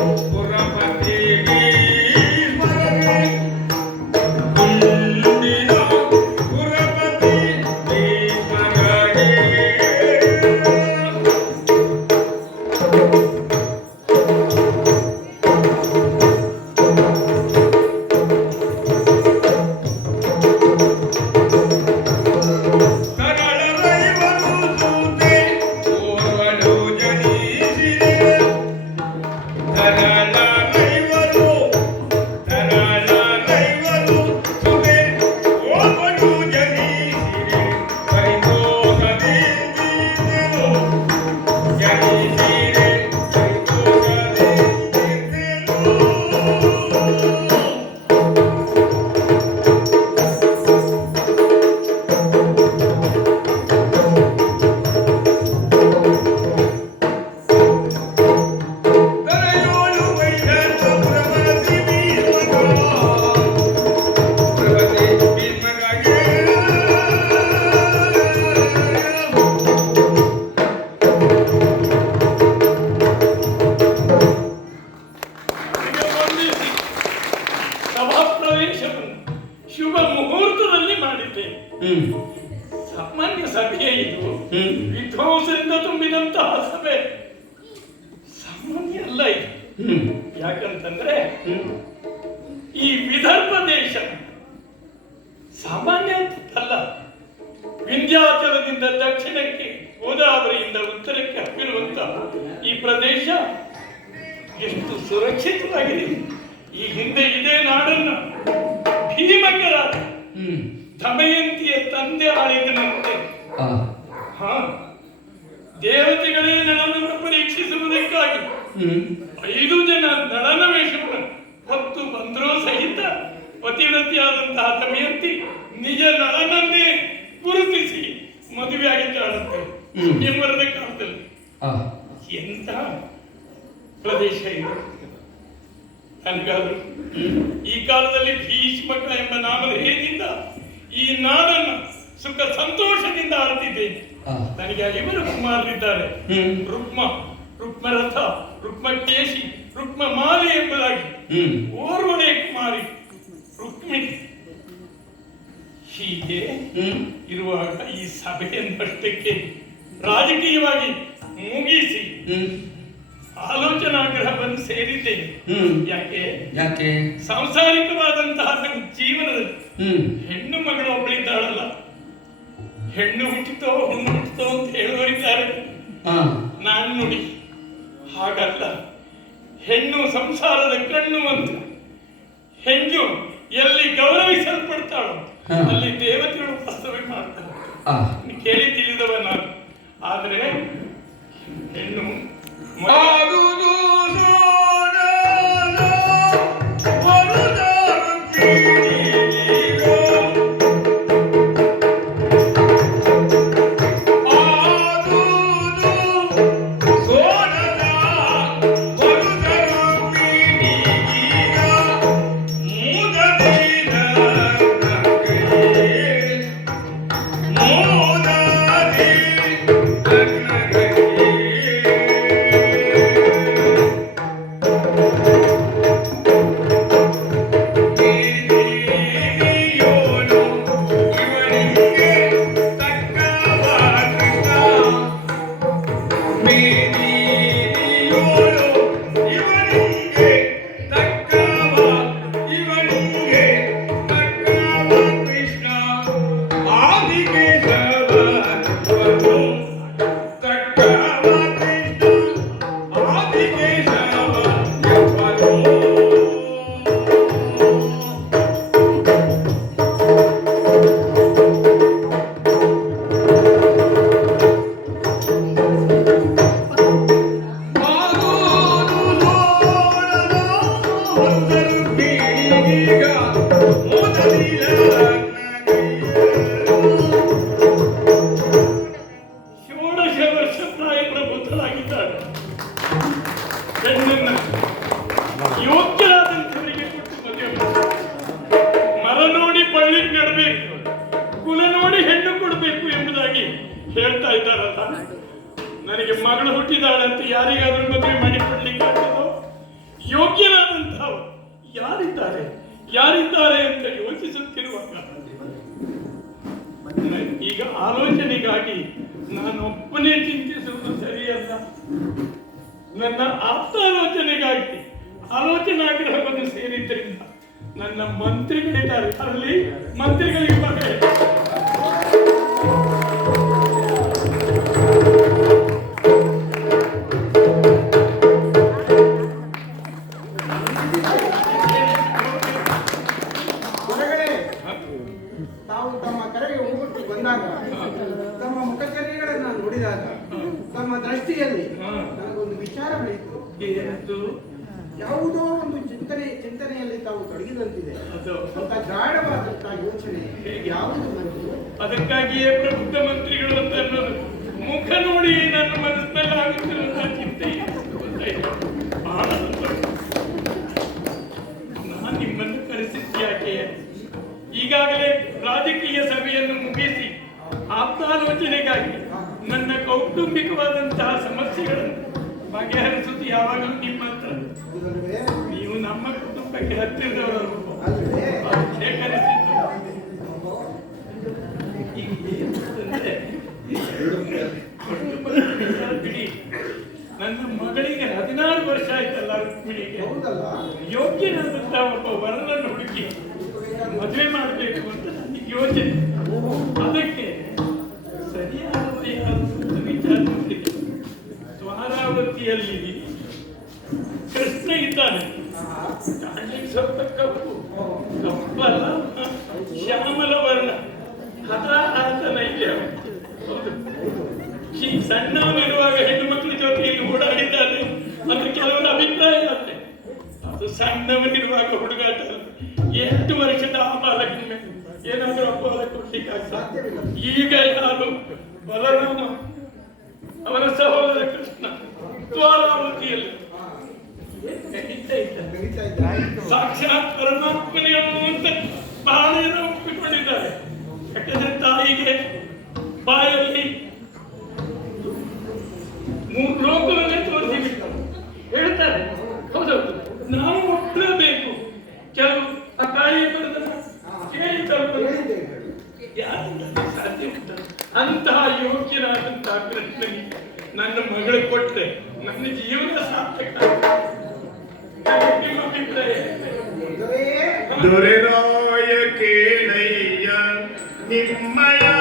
Senhor. ಸುರಕ್ಷಿತವಾಗಿದೆ. ಈ ಹಿಂದೆ ಇದೇ ನಾಡನ್ನು ಭೀಮಕರಾದ ದಮಯಂತಿಯ ತಂದೆ ಆಳಿದನಂತೆ ದೇವತೆಗಳೇ ನಳನನ್ನು ಪರೀಕ್ಷಿಸುವುದಕ್ಕಾಗಿ ಐದು ಜನ ನಳನ ವೇಷವನ್ನು ಹೊತ್ತು ಬಂದರೂ ಸಹಿತ ಪತಿವ್ರತಿಯಾದಂತಹ ದಮಯಂತಿ ನಿಜ ನಳನನ್ನೇ ಗುರುತಿಸಿ ಮದುವೆ ಆಗಿದ್ದಾಳಂತೆ ಸಂಯಮರದ ಕಾಲದಲ್ಲಿ. ಎಂತಹ ಎಂತ ಪ್ರದೇಶ ಇದು. ನನಗಾದ್ರು ಈ ಕಾಲದಲ್ಲಿ ಭೀಷ್ಮಕ ಎಂಬ ನಾಮಧೇಯದಿಂದ ಈ ನಾಡನ್ನು ಸುಖ ಸಂತೋಷದಿಂದ ಆಳ್ತಿದ್ದೇನೆ ಆ ನನಗೆ ಇವರು ಕುಮಾರರಿದ್ದಾರೆ. ರುಕ್ಮ ರುಕ್ಮರಥ ರುಕ್ಮಕೇಶಿ ರುಕ್ಮಮಾಲಿ ಎಂಬುದಾಗಿ. ಹ್ಮ್. ಓರ್ವನೇ ಕುಮಾರಿ ರುಕ್ಮಿಣಿ. ಹೀಗೆ ಇರುವಾಗ ಈ ಸಭೆಯನ್ನಷ್ಟಕ್ಕೆ ರಾಜಕೀಯವಾಗಿ ಮುಗಿಸಿ ಸೇರಿದ್ದೇನೆ ಯಾಕೆ? ಯಾಕೆ? ಸಾಂಸಾರಿಕವಾದಂತಹ ಜೀವನದಲ್ಲಿ ಹೆಣ್ಣು ಮಗಳು ಒಬ್ಬಳಿದ್ದಾಳಲ್ಲ ಹೆಣ್ಣು ಹುಟ್ಟಿತೋ ಹುಣ್ಣು ಹುಟ್ಟಿತೋ ಅಂತ ಹೇಳುವರಿದ್ದಾರೆ ನಾನು ನೋಡಿ ಹಾಗಲ್ಲ. ಹೆಣ್ಣು ಸಂಸಾರದ ಕಣ್ಣು ಅಂತ ಹೆಣ್ಣು ಎಲ್ಲಿ ಗೌರವಿಸಲ್ಪಡ್ತಾಳೋ ಅಲ್ಲಿ ದೇವತೆಗಳು ವಾಸ್ತವ್ಯ ಮಾಡ್ತಾರೆ. ಯಾರಿದ್ದಾರೆ ಅಂತ ಯೋಚಿಸುತ್ತಿರುವಾಗ ಈಗ ಆಲೋಚನೆಗಾಗಿ ನಾನೊಬ್ಬನೇ ಚಿಂತಿಸುವುದು ಸರಿಯಲ್ಲ. ನನ್ನ ಆಪ್ತಾಲೋಚನೆಗಾಗಿ ಆಲೋಚನಾಗ್ರಹವನ್ನು ಸೇರಿದ್ದರಿಂದ ನನ್ನ ಮಂತ್ರಿಗಳಿದ್ದಾರೆ. ಅಲ್ಲಿ ಮಂತ್ರಿಗಳಿಗೆ ತಾವು ತೊಡಗಿದಂತಿದೆ. ಯೋಚನೆ ಯಾವುದು ಬಂತು? ಅದಕ್ಕಾಗಿಯೇ ಪ್ರಬುದ್ಧ ಮಂತ್ರಿಗಳು ಅಂತ ಅನ್ನೋದು ಮುಖ ನೋಡಿ ನನ್ನ ಮನಸ್ಸಿನಲ್ಲಿ ಚಿಂತೆ ಬಹಳ ನಾನು ನಿಮ್ಮನ್ನು ಕರೆಸಿದ್ದೆ ಯಾಕೆ? ಈಗಾಗಲೇ ರಾಜಕೀಯ ಸಭೆಯನ್ನು ಮುಗಿಸಿ ಆಪ್ತಾಲೋಚನೆಗಾಗಿ ನನ್ನ ಕೌಟುಂಬಿಕವಾದಂತಹ ಸಮಸ್ಯೆಗಳನ್ನು ಬಗೆಹರಿಸುತ್ತಿ ಯಾವಾಗಲೂ ನಿಮ್ಮ ಹತ್ರ. ನೀವು ನಮ್ಮ ಬಿಡಿ ನನ್ನ ಮಗಳಿಗೆ ಹದಿನಾರು ವರ್ಷ ಆಯ್ತಲ್ಲ ರುಕ್ಮಿಣಿಗೆ. ಯೋಗ್ಯನಂತ ಒಬ್ಬ ವರನನ್ನು ಹುಡುಕಿ ಮದುವೆ ಮಾಡಬೇಕು ಅಂತ ನನಗೆ ಯೋಚನೆ. ಅದಕ್ಕೆ ಸಣ್ಣವನಿರುವಾಗ ಹುಡುಗಾಟ ಎಂಟು ವರ್ಷದ ಆ ಬಾಲಕನ ಏನಾದರೂ ಅಪವಾದ ಕೊಡ್ಲಿಕ್ಕೆ ಸಾಧ್ಯವಿಲ್ಲ. ಈಗ ಯಾರು ಬಲರಾಮ ಅವನ ಸಹೋದರ ಕೃಷ್ಣ ದ್ವಾರಾವತಿಯಲ್ಲಿ ಸಾಕ್ಷಾತ್ ಪರಮಾತ್ಮನೇ ಅನ್ನುವಂತ ಬಹಳ Durero, yo que leía, ni mayor.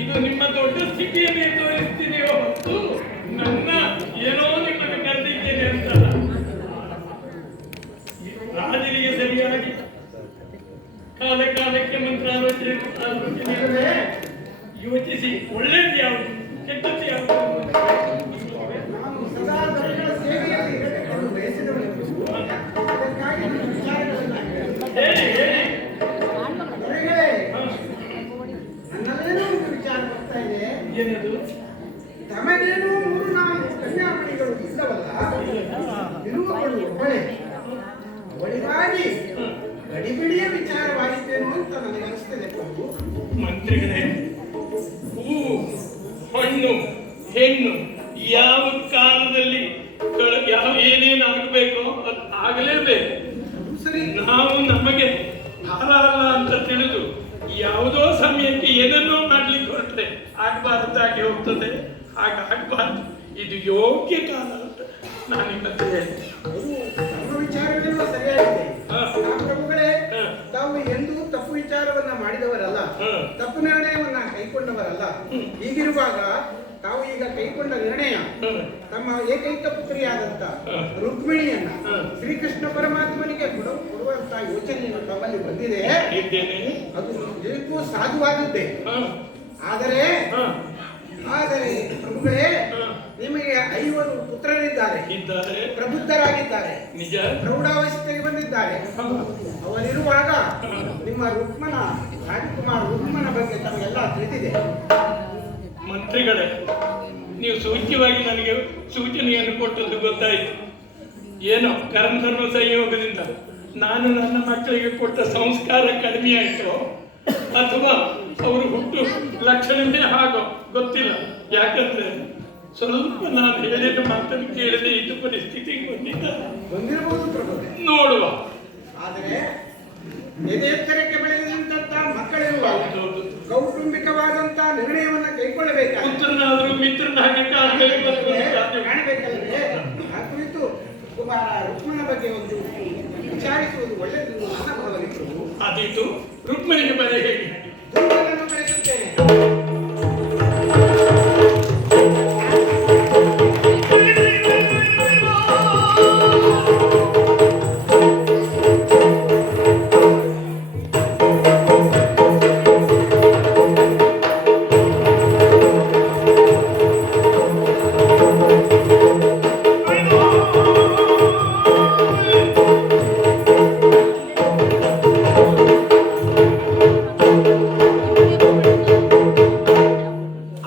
ಇದು ನಿಮ್ಮ ದೊಡ್ಡ ಸ್ಥಿತಿಯಲ್ಲಿ ತೋರಿಸ್ತೀನಿ ಮಂತ್ರಿಗಳೇ ಹೂ ಹಣ್ಣು ಹೆಣ್ಣು ಯಾವ ಕಾಲದಲ್ಲಿ ಯಾವ ಏನೇನು ಆಗಬೇಕು ಅದು ಆಗಲೇಬೇಕು. ಸರಿ. ನಾವು ನಮಗೆ ಕಾಲ ಅಲ್ಲ ಅಂತ ತಿಳಿದು ಯಾವುದೋ ಸಮಯಕ್ಕೆ ಏನನ್ನೋ ಮಾಡ್ಲಿಕ್ಕೆ ಹೊರಟ್ರೆ ಆಗಬಾರ್ದಾಗಿ ಹೋಗ್ತದೆ. ಹಾಗಾಗಬಾರ್ದು. ಇದು ಯೋಗ್ಯ ಕಾಲ ಅಂತ ನಾನು ನಾನಿವತ್ತೇ ಎಂದೂ ತಪ್ಪು ವಿಚಾರವನ್ನ ಮಾಡಿದವರಲ್ಲ ತಪ್ಪು ನಿರ್ಣಯವನ್ನ ಕೈಗೊಂಡವರಲ್ಲ ಹ್ಮ್. ಹೀಗಿರುವಾಗ ತಾವು ಈಗ ಕೈಗೊಂಡ ನಿರ್ಣಯ ತಮ್ಮ ಏಕೈಕ ಪುತ್ರಿಯಾದಂತ. ರುಕ್ಮಿಣಿಯನ್ನ. ಶ್ರೀಕೃಷ್ಣ ಪರಮಾತ್ಮನಿಗೆ ಕೊಡು ಕೊಡುವಂತ ಯೋಚನೆಯನ್ನು ತಮ್ಮಲ್ಲಿ ಬಂದಿದೆ ಅದು ನಿಜಕ್ಕೂ ಸಾಧುವಾದದ್ದೇ ಆದರೆ ಆದರೆ ಪ್ರಭುಗಳೇ. ನಿಮಗೆ ಐವರು ಪುತ್ರರಿದ್ದಾರೆ. ಇದ್ದಾರೆ ಪ್ರಬುದ್ಧರಾಗಿದ್ದಾರೆ. ನಿಜ? ಪ್ರೌಢಾವಸ್ಥೆಗೆ ಬಂದಿದ್ದಾರೆ. ಅವರಿರುವಾಗ ನಿಮ್ಮ ರುಕ್ಮನ ರಾಜಕುಮಾರ್ ರುಕ್ಮನ ಬಗ್ಗೆ ತಮಗೆಲ್ಲ ತಿಳಿದಿದೆ. ಮಂತ್ರಿಗಳೇ ನೀವು ಸೂಚ್ಯವಾಗಿ ನನಗೆ ಸೂಚನೆಯನ್ನು ಕೊಟ್ಟದ್ದು ಗೊತ್ತಾಯಿತು. ಏನೋ ಕರ್ಮಧರ್ಮ ಸಂಯೋಗದಿಂದ ನಾನು ನನ್ನ ಮಕ್ಕಳಿಗೆ ಕೊಟ್ಟ ಸಂಸ್ಕಾರ ಕಡಿಮೆ ಆಯಿತು? ಅಥವಾ ಅವರು ಹುಟ್ಟು ಲಕ್ಷಣವೇ ಹಾಗೋ? ಗೊತ್ತಿಲ್ಲ. ಯಾಕಂದ್ರೆ ಸ್ವಲ್ಪ ನಾನು ಹೇಳಿದ ಮಾತನ್ನು ಕೇಳದೆ ಇದ್ದ ಪರಿಸ್ಥಿತಿಗೆ ಬಂದಿದ್ದ. ಬಂದಿರಬಹುದು ನೋಡುವ. ಆದರೆ ಎದೆತ್ತರಕ್ಕೆ ಬೆಳೆದಂತ ಮಕ್ಕಳಿರುವ. ಕೌಟುಂಬಿಕವಾದಂತ ನಿರ್ಣಯವನ್ನ ಕೈಗೊಳ್ಳಬೇಕಾಗಿದೆ. ಪುತ್ರನಾದ್ರೂ ಮಿತ್ರನ ಹಾಗೆ ಅಂತ ಒಂದು ಸಾಧ್ಯ ಉಂಟು. ಕಾಣಬೇಕಲ್ಲದೆ ಆ ಕುರಿತು ಕುಮಾರ ರುಕ್ಮಣ ಬಗ್ಗೆ ಒಂದು ವಿಚಾರಿಸುವುದು ಒಳ್ಳೆಯದು ಪ್ರಭು ರುಕ್ಮಿಣಿಗೆ ರುಕ್ಮಿಣಿ